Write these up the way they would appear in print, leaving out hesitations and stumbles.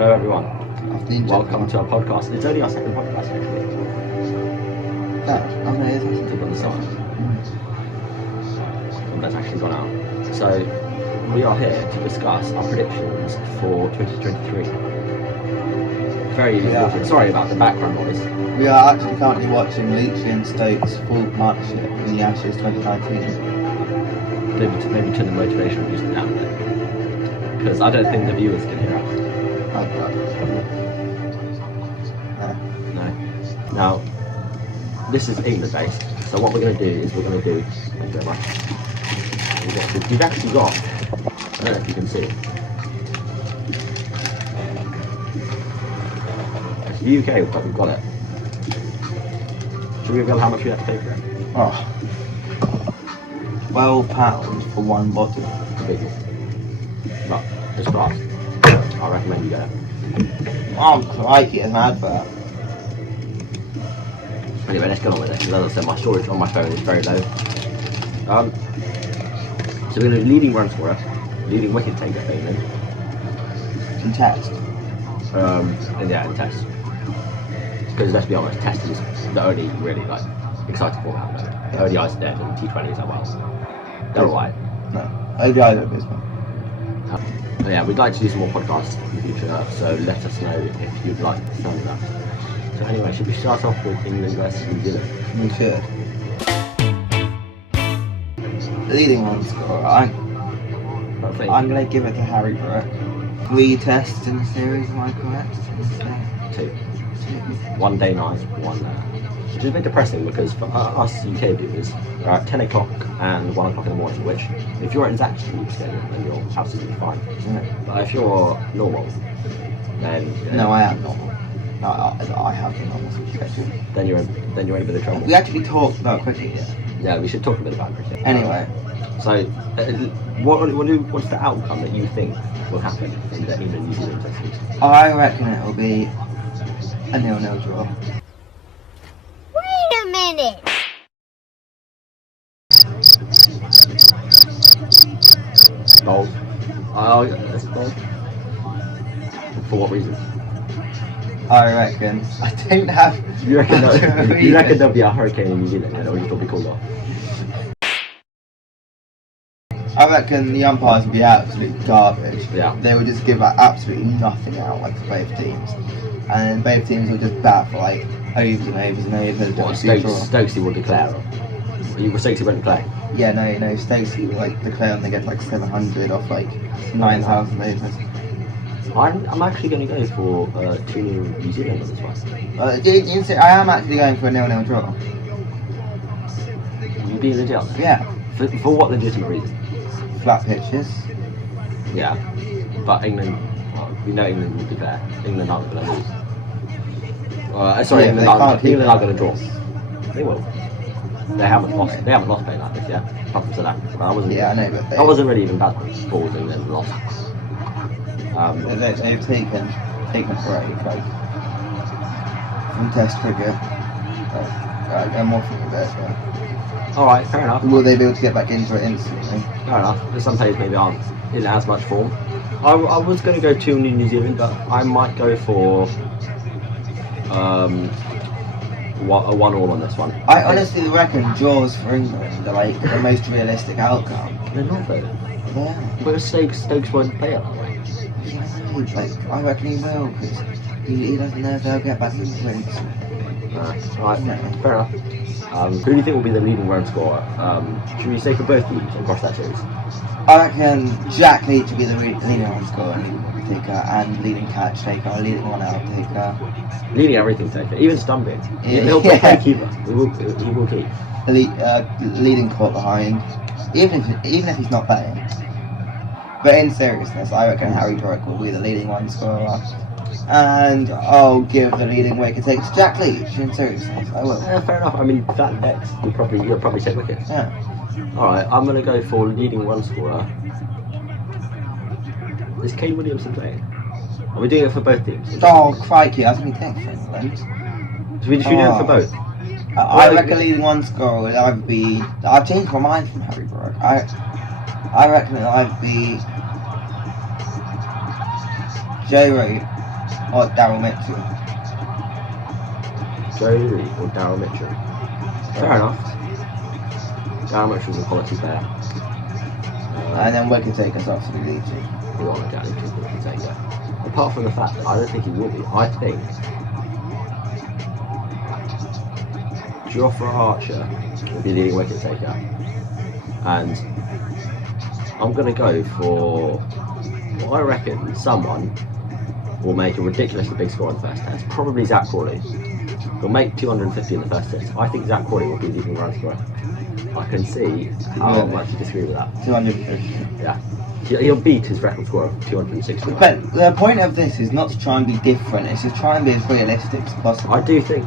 Hello everyone. Afternoon, Welcome to our podcast. It's only our second podcast actually. Took on the summer. That's actually gone out. So we are here to discuss our predictions for 2023. Very important. Sorry about the background noise. We are actually currently watching Leach and Stokes' full partnership in the Ashes 2019. Maybe turn the motivational music down a bit. Because I don't think the viewers can hear us. Oh god. No. Now, this is England based, so what we're going to do is thank you very much. We've actually got, I don't know if you can see, it's the UK, but we've got it. Should we reveal how much we have to pay for it? Oh. £12 for one bottle. It's a big one. But it's class. I recommend you get it. Oh crikey, it's an advert. Anyway, let's get on with it, because as I said, my storage on my phone is very low. So we're going to do leading run scorer, leading wicket taker for England. In test. In test. Because let's be honest, test is the only really exciting format. ODIs are dead and T20s are well. They're alright. No. ODIs are abysmal. Yeah, we'd like to do some more podcasts in the future, so let us know if you'd like some of that. So anyway, should we start off with England versus New Zealand? We should. The leading one scorer, I'm going to give it to Harry Brook. 3 tests in the series, am I correct? 2. 1 day night, 1 which is a bit depressing because for us UK viewers, we're at 10 o'clock and 1 o'clock in the morning, which if you're at Zach's sleep schedule, then you're absolutely fine. Yeah. But if you're normal, then... No, I am normal. No, I have the normal schedule. Then you're in a bit of trouble. We actually talked about cricket yet. Yeah, we should talk a bit about cricket. Anyway. So, what's the outcome that you think will happen in the England-New Zealand test series? I reckon it will be a 0-0 draw. Wait a minute! Bold. Oh, that's bold. For what reason? I reckon. I don't have. You reckon there'll be a hurricane in New Zealand and it'll just all be called off? I reckon the umpires would be absolute garbage. Yeah. They would just give absolutely nothing out to both teams. And both teams would just bat for overs and overs and overs. What, Stokesy will declare? Stokesy won't declare? Yeah, no, Stokesy will declare and they get 700 off 9,000 overs. I'm actually going to go for 2 New Zealand on this one. I am actually going for a 0-0 draw. You being legit? Yeah. For what legitimate reason? Flat pitches. Yeah. But England, we know England will declare. England aren't going to lose. England aren't going to draw. They will. They haven't lost playing like this, yeah? Apart from South Africa. But I wasn't really even bad balls England lost. They've taken a break from Test cricket. I'm more from a bit. Alright, fair enough. Will they be able to get back into it instantly? Fair enough. Some players maybe aren't in as much form. I was going to go 2 New Zealand, but I might go for a 1-1 on this one. I honestly reckon draws for England are the most realistic outcome. They're not though. They are. But Stokes won't play it that way. Yeah, I reckon he will, because he doesn't know if they'll get back into it. Right, fair enough. Who do you think will be the leading run scorer? Should we say for both teams across that series? I reckon Jack Leach will be the leading run scorer and leading wicket taker and leading catch taker, leading one out taker. Leading everything taker, even stumping. Yeah. He'll play keeper. He will keep. Leading caught behind, even if he's not playing. But in seriousness, I reckon Harry Brook will be the leading one scorer. And I'll give the leading wicket taker to Jack Leach. In seriousness, I will. Yeah, fair enough. I mean, that next, you'll probably take wickets. Yeah. Alright, I'm going to go for leading run scorer. Is Kane Williamson playing? Are we doing it for both teams? Oh, crikey, I was going to take for England. Should we do it for both? I reckon leading one scorer would either be... I've changed my mind from Harry Brook. I reckon it'll either be Joe Root or Daryl Mitchell. Joe Louis or Daryl Mitchell? Fair enough. Daryl Mitchell's a quality player. And then Wicket Taker's obviously lead to. We want to get into Wicket Taker. Apart from the fact that I don't think he will be, I think Jofra Archer will be leading Wicket Taker. And I'm going to go for, well, I reckon someone will make a ridiculously big score in the first test. Probably Zach Crawley. He'll make 250 in the first test. I think Zach Crawley will be leading run scorer. I can see how much you disagree with that. 250. Yeah. He'll beat his record score of 260. But the point of this is not to try and be different, it's to try and be as realistic as possible. I do think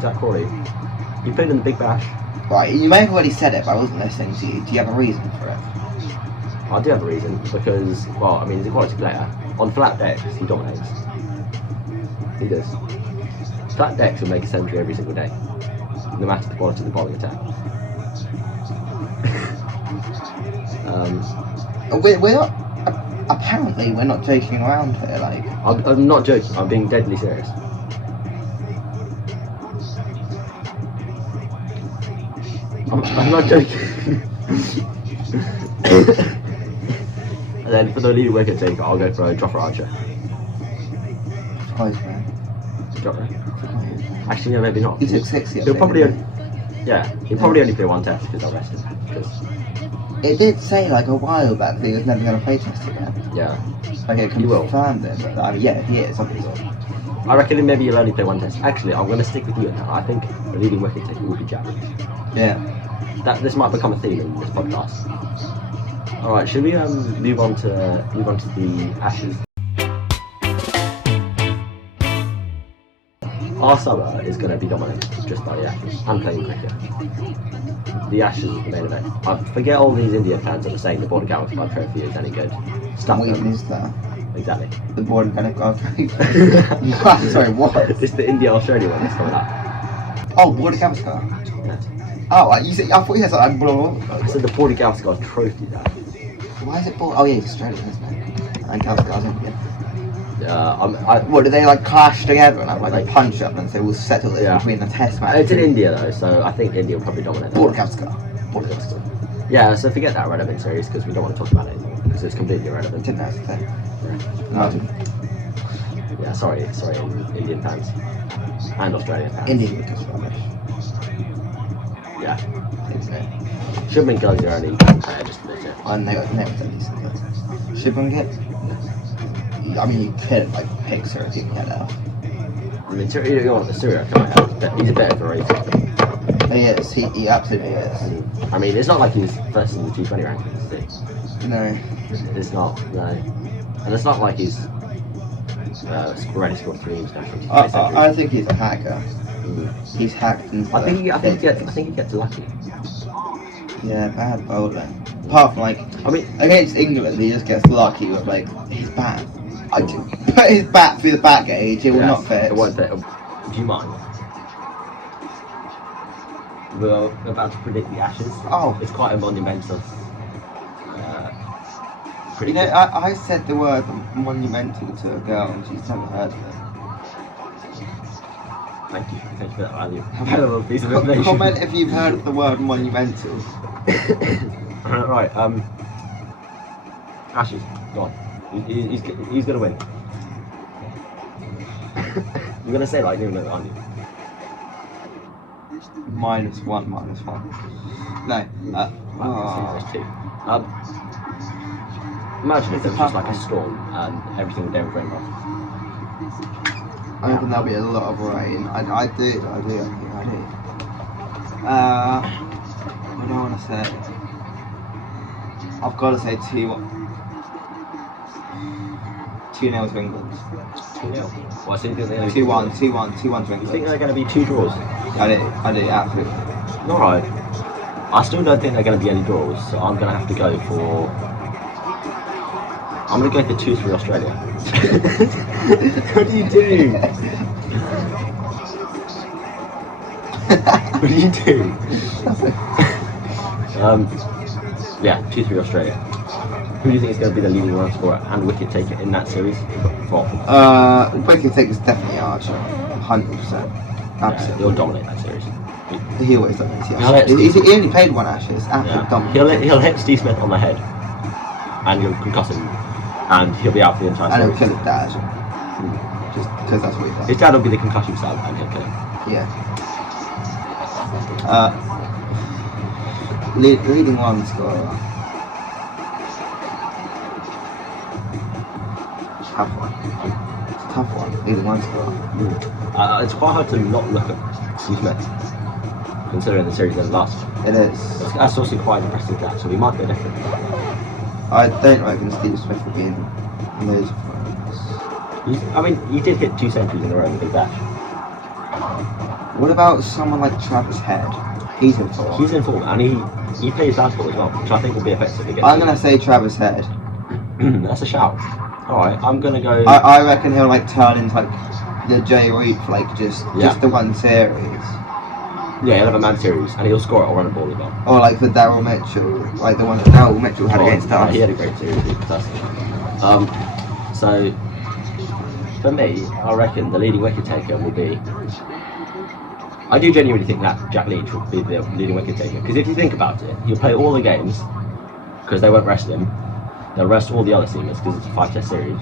Zach Crawley, he played in the Big Bash. Right, you may have already said it, but I wasn't listening to you. Do you have a reason for it? I do have a reason, because, well, I mean, he's a quality player. On flat decks, he dominates. He does. Flat decks will make a century every single day, no matter the quality of the bowling attack. We're not. Apparently, we're not joking around here. Like, I'm not joking. I'm being deadly serious. I'm not joking. And then for the lead wicket taker, I'll go for Jofra Archer. surprised me. Jofra? Actually, no, maybe not. He took 60. He'll probably only play one test because I'll rest him. It did say like a while back that he was never going to play test again. Yeah. Like it He will. confirmed it, but I mean, yeah, he is obviously. I reckon maybe he'll only play one test. Actually, I'm going to stick with you on that. I think the leading wicket taker will be Jack. Yeah. This might become a theme in this podcast. All right, should we move on to the Ashes? Our summer is going to be dominated just by the Ashes and playing cricket. The Ashes is the main event. I forget all these Indian fans that are saying the Border Gavaskar trophy is any good. Stuff What even them. is that? Exactly. The Border Gavaskar trophy. Sorry, what? It's the India-Australia one that's coming up. Oh, Border Gavaskar. Yeah. Oh, I thought you said something. I said the Border Gavaskar trophy there. Why is it Border? Oh yeah, it's Australian, isn't it? And Gavaskar's Indian. What, do they like clash together and have like a punch up and say we'll settle it between the test match? It's in India though, so I think India will probably dominate that. Border Gavaskar. Yeah, so forget that relevant series because we don't want to talk about it anymore because it's completely irrelevant. Didn't know that. Yeah, sorry, Indian fans and Australian fans. Indian because rubbish. Yeah. Isn't it? Shubman Gill's the only player just to it. And they got never done decent good. Shubman Gill? I mean, you could like pick Surya if you can get out. I mean, you want the Surya coming out. He's a bit overrated. He is. He absolutely is. I mean, it's not like he's first in the T20 rankings, is he? No. It's not. No. And it's not like he's already scored 3 international T20 I think he's a hacker. He's hacked into I think he gets lucky. Yeah, bad bowling. Apart from like, I mean, against England, he just gets lucky with like his bat. I do put his bat through the bat gauge. It will not fit. It won't fit. Do you mind? We're about to predict the Ashes. Oh, It's quite a monumental. you know, I said the word monumental to a girl and she's never heard of it. Thank you for that valuable piece of information. Comment if you've heard of the word monumental. Right, Ashes, go on. He's going to win. You're going to say like, even though, aren't you? -1. No. There's 2. Imagine if it was just like a storm and everything would rain off. I reckon there'll be a lot of rain. I do. I don't want to say. I've got to say 2-0 to England. 2-0. Well, I think they're 2-1 to England. You think they're going to be 2 draws? I do, absolutely. Alright. I still don't think they're going to be any draws, so I'm going to have to go for... I'm going to go for 2-3 Australia. What do you do? What do you do? Yeah, 2-3 Australia. Who do you think is going to be the leading run scorer and wicket taker in that series? For Wicket taker's definitely Archer, 100%. Absolutely. He'll dominate that series. He always dominates. He'll hit He only played one Ashes. Absolutely dominant. He'll hit Steve Smith on the head, and he'll concuss him, and he'll be out for the entire series. And he'll kill his dad. Just because that's what he does. His dad will be the concussion stab, and he'll kill him. Yeah. Leading one scorer. Tough one. It's a tough one. Leading one scorer. It's quite hard to not look at Steve Smith, considering the series that last. It is. That's also quite an impressive catch, so he might be different. I don't reckon Steve Smith will be in those frames. He did hit 2 centuries in a row in a big bash. What about someone like Travis Head? He's in form. He's in form, and he plays Bazball as well, which I think will be effective against. I'm gonna say Travis Head. That's a shout. Alright, I'm gonna go. I reckon he'll like turn into like the Jay Reed for like just the one series. Yeah, he'll have a man series, and he'll score it or run a ball as well. Or like the Daryl Mitchell, like the one that Daryl Mitchell had against us. He had a great series, fantastic. So for me, I reckon the leading wicket taker will be. I do genuinely think that Jack Leach will be the leading wicket taker, because if you think about it, he'll play all the games because they won't rest him. They'll rest all the other seamers because it's a 5-test series.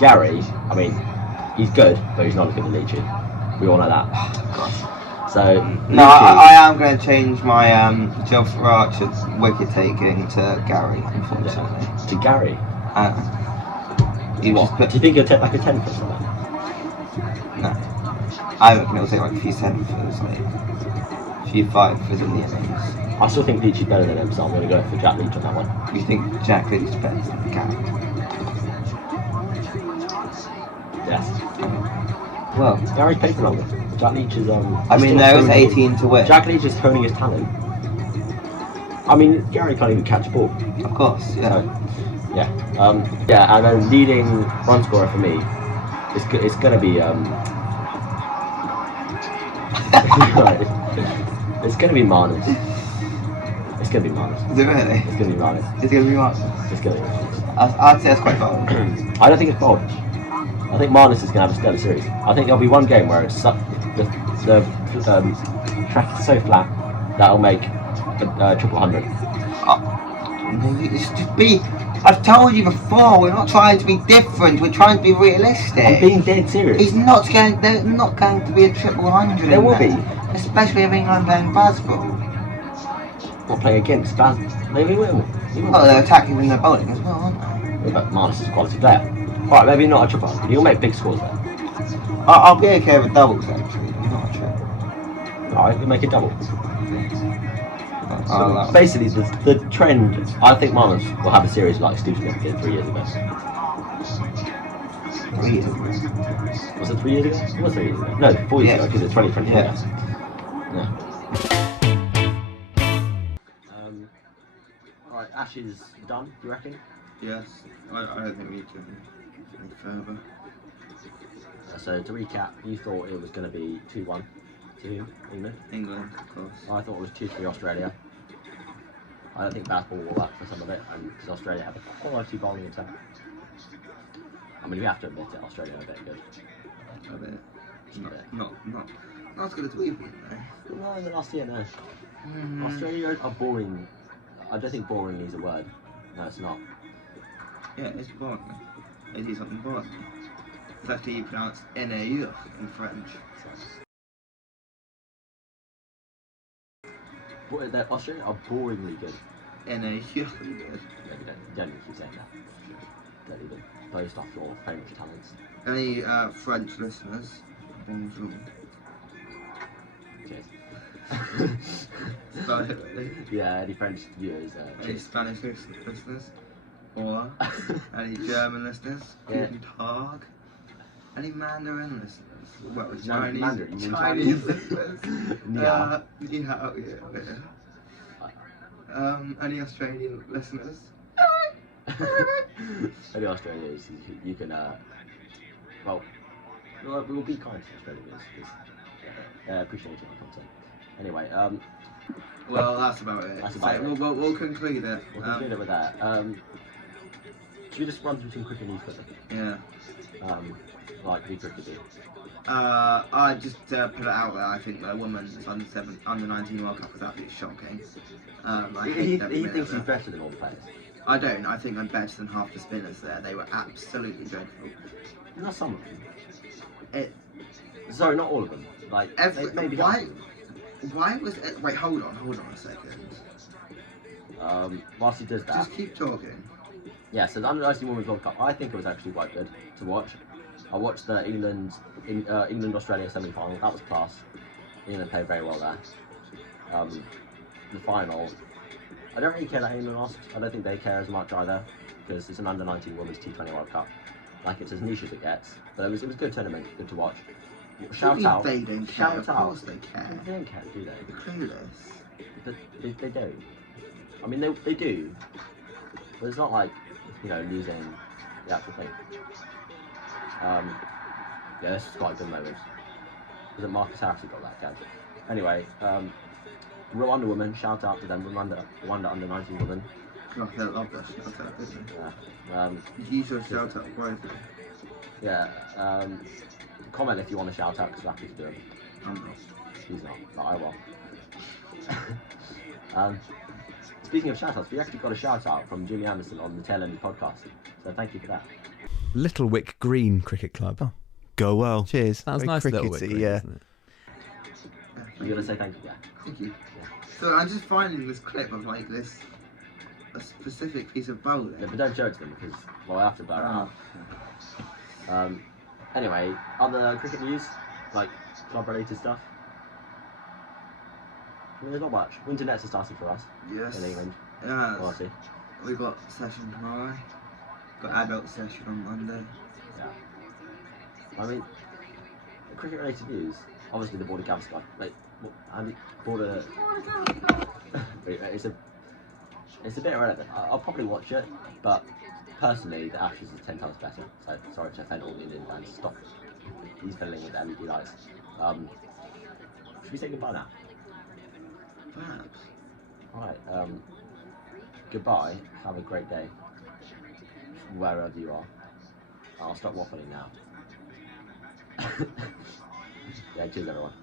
Gary, he's good, but he's not as good as Leachy. We all know that. So no, I am going to change my Joe Archer's wicket taking to Gary, unfortunately. To Gary? Do you think he'll take like a 10 for something? No. I reckon it'll take like a few 7-footers, like a few 5-footers in the innings. I still think Leach is better than him, so I'm going to go for Jack Leach on that one. You think Jack Leach is better than Gary? Yes. Well, Gary's played for longer. Jack Leach is there is 18 to win. Jack Leach is honing his talent. Gary can't even catch a ball. Of course, yeah. So, and then leading run scorer for me, it's going to be it's going to be Marnus. It's going to be Marnus. Is it really? It's going to be Marnus. It's going to be Marnus. It's going to be Marnus. I'd say that's quite bold. I don't think it's bold. I think Marnus is going to have a stellar series. I think there'll be one game where it's the track is so flat that'll make a triple 100. It's just be. I've told you before, we're not trying to be different, we're trying to be realistic. I'm being dead serious. There's not going to be a triple 100. There will be. Especially if England playing Bazball. Not playing against Bazball. Maybe we will. Well, they're attacking in their bowling as well, aren't they? Yeah, but Marnus is a quality player. Alright, maybe not a triple 100. He'll make big scores there. I'll be okay with doubles actually, not a triple. Alright, we'll make a double. So basically, the trend, I think Marnus will have a series like Steve Smith did 3 years ago. 3 years ago? Was it 3 years ago? It was 3 years ago. No, 4 years ago, because it's 2020. Yeah. Alright, Ashes done, do you reckon? Yes, I don't think we can any further. So to recap, you thought it was going to be 2-1 to whom? England? England, of course. I thought it was 2-3 Australia. I don't think Bazball will work for some of it, because Australia have a quality bowling attack. We have to admit it, Australia are a bit good. A bit. Not as good as we've been, though. No, in the last year, no. Australia are boring. I don't think boring is a word. No, it's not. Yeah, it's boring. It is something boring. It's actually pronounced NAU in French. Australia are boringly good. NAU good. Yeah, don't need to keep saying that. Don't even boast off your famous talents. Any French listeners? Bonjour. Cheers. Really. Yeah, any French viewers? Any Spanish listeners? Or any German listeners? Guten Tag. Any Mandarin listeners? Well, Chinese. Mandarin, Chinese listeners. Ni hao. Ni hao, yeah. Any Australian listeners? Any Australians, you can, we'll be kind to Australians because appreciating our content. Anyway, Well, that's about it. That's about so it. We'll conclude it. We'll conclude it with that. Should we just run through some cricket news quickly? Yeah. Like we cricket do. I just put it out there. I think the women's under 19 World Cup was absolutely shocking. I hate every He minute thinks of he's it. better than all the players. I don't. I think I'm better than half the spinners there. They were absolutely dreadful. Not some of them. It. Sorry, not all of them. Like maybe half why? of them. Why was it? Wait, hold on a second. Whilst he does that, Just keep talking. yeah. So the under 19 Women's World Cup, I think it was actually quite good to watch. I watched the England Australia semi-final. That was class. England played very well there. The final, I don't really care that England lost. I don't think they care as much either because it's an under 19 Women's T20 World Cup. Like it's as niche as it gets, but it was a good tournament, good to watch. Shout out! They don't care. Shout Of out! course they care. They don't care, do they? They're clueless. But they don't. I mean, they do, but it's not like losing the actual thing. Yeah, this is quite a good moment. Was it Marcus Harris who got that catch? Anyway, Rwanda women, shout out to them. Rwanda under 19 women. God, they love that shout out, didn't they? Yeah. You use your shout out wisely. Yeah. Comment if you want a shout out because we're happy to do it. I'm not. He's not. But I will. Speaking of shout outs, we actually got a shout out from Jimmy Anderson on the Tail End podcast. So thank you for that. Littlewick Green Cricket Club. Oh, Go well. cheers. That was Very nice, Littlewick crickety, Green, yeah. isn't it? You're going to say thank you, yeah? Thank you. So I'm just finding this clip of like a specific piece of bowling. Yeah, but don't show it to them because, well, I have to blow it out. Anyway, other cricket news, like club-related stuff. I mean, there's not much. Winter nets are starting for us Yes. in England. Yeah. Well, I see. We got session tomorrow. Got adult session on Monday. Yeah. I mean, cricket-related news. Obviously, the border Gavaskar. Like, Andy, border. It's a bit irrelevant. I'll probably watch it, but personally, the Ashes is 10 times better. So sorry to offend all the Indian fans. Stop. He's fiddling with LED lights. Should we say goodbye now? Perhaps. Alright, goodbye, have a great day, wherever you are. I'll stop waffling now. Yeah, cheers everyone.